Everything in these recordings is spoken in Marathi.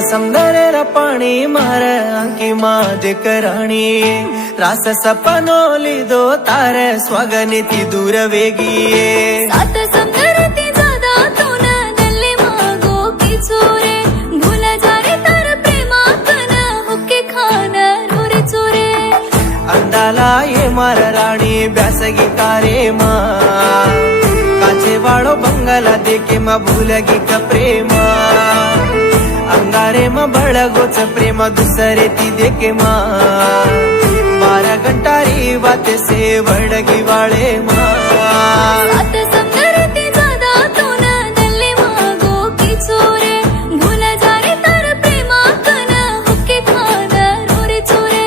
समंदर पानी मार आंकी माज कराणी रास सपनोली दो तार स्वगनी ती दूर वेगी सात समंदर ती ज्यादा तू न दल्ले मागो की चोरे भूला जा रे तार प्रेमा कन हुक्के खान रोरे चोरे अंदाला ये मार राणी ब्यासगी कारे मा काचे वाळो बंगाला देके मा भूलगी का प्रेमा अंगारे मा बळगोच प्रेम दुसरे ती देके मा 12 घंटारी बाते से वडगी वाळे मा सात समंदर ती ज्यादा तू न दल्ले मागो की चोरे भूला जा रे तार प्रेमा कन हुक्के खान रोरे चोरे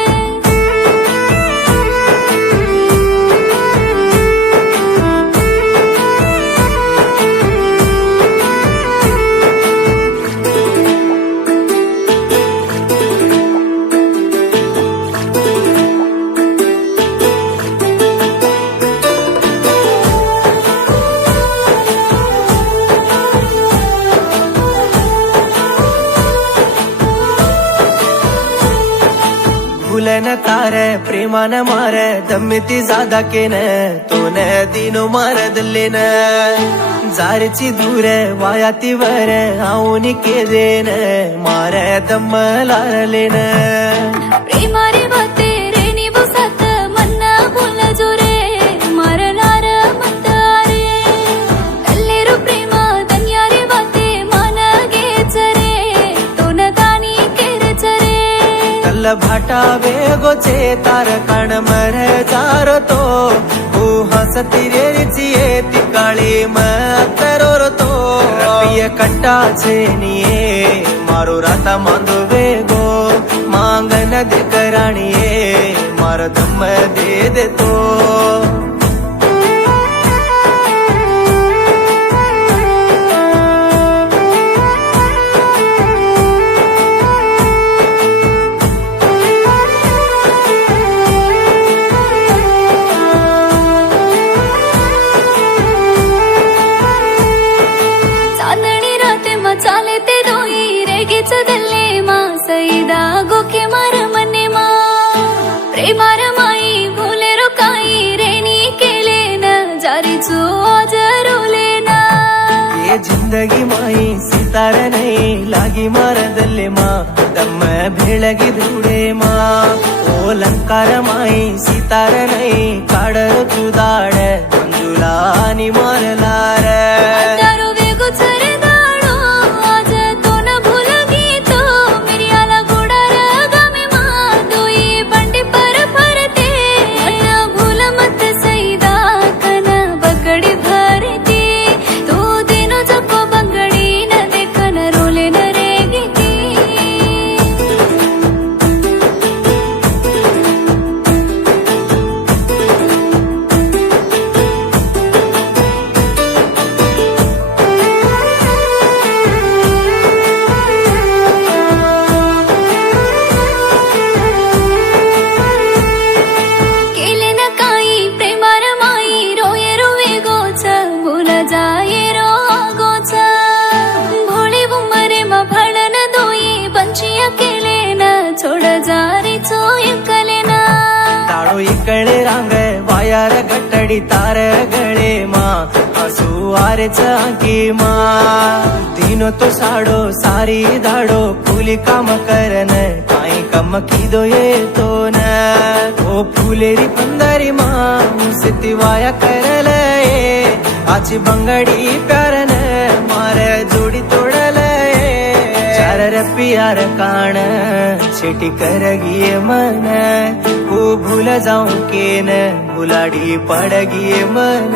भूलन तार प्रेमान मार दम्मिती जादा केन तो न दिनो मार दल्लेन जारची दूर वायाती वर आऊनी के देन मार दम लारलेन प्रेमारे बाते रे निभो सात मन्ना बोला जोरे मारनार मतारे कल्लेरू प्रेमा दन्यारे बाते मान घेच रे तो न दानी केरच रे कल्ल भाटा बेगोचे तार काण मर जारो तो हसती रे रिचिये ती काळी मतरोर तो रपिय कंटाचे निये मारो राता मांदो वेगो मांगन दे कराणिये मार दम दे तो चांदणी राते मा चाले ते दोई रेगेच दल्ले मा सईदा गोखे मार मने मा प्रेमार माई भूले रो काई रेनी केले न जारी चो आज रोले ना ये जिंदगी माई सितार नहीं लागी मार दल्ले मा दम भेळगी धुडे मा ओ लंकार माई सितार नहीं काडर तुदाड मंजुला आणि मारलार दारू वेगो चरे दाडो आज तो न भूलगी तो मिरियाला गोडार गामे मा दोई बंडी पर फरते न भूल मत सईदा कन बगडी भरते तो दिनो जको बंगडी न देखन रोले न रेगी केले न काई प्रेमार माई रोये रोवे गोच भूल जाये रो गोच भोळी बुमरे मा भडन दोई बंचिया केले न छोड जारी चोय कले ना ताळो इकडे रांग वायार गट्टडी तार गळे मा हसू आरेच आंकी मा दिनो तो साडो सारी धाडो फुली काम करन काई कम किदो येतो न ओ फुलेरी पंदरी मा सिती वाया करले आची बंगडी प्यारन मार जोडी तोडले चार प्यार काण छेटी करगिये मन ओ भूल जाऊं केन भुलाडी पडगिये मन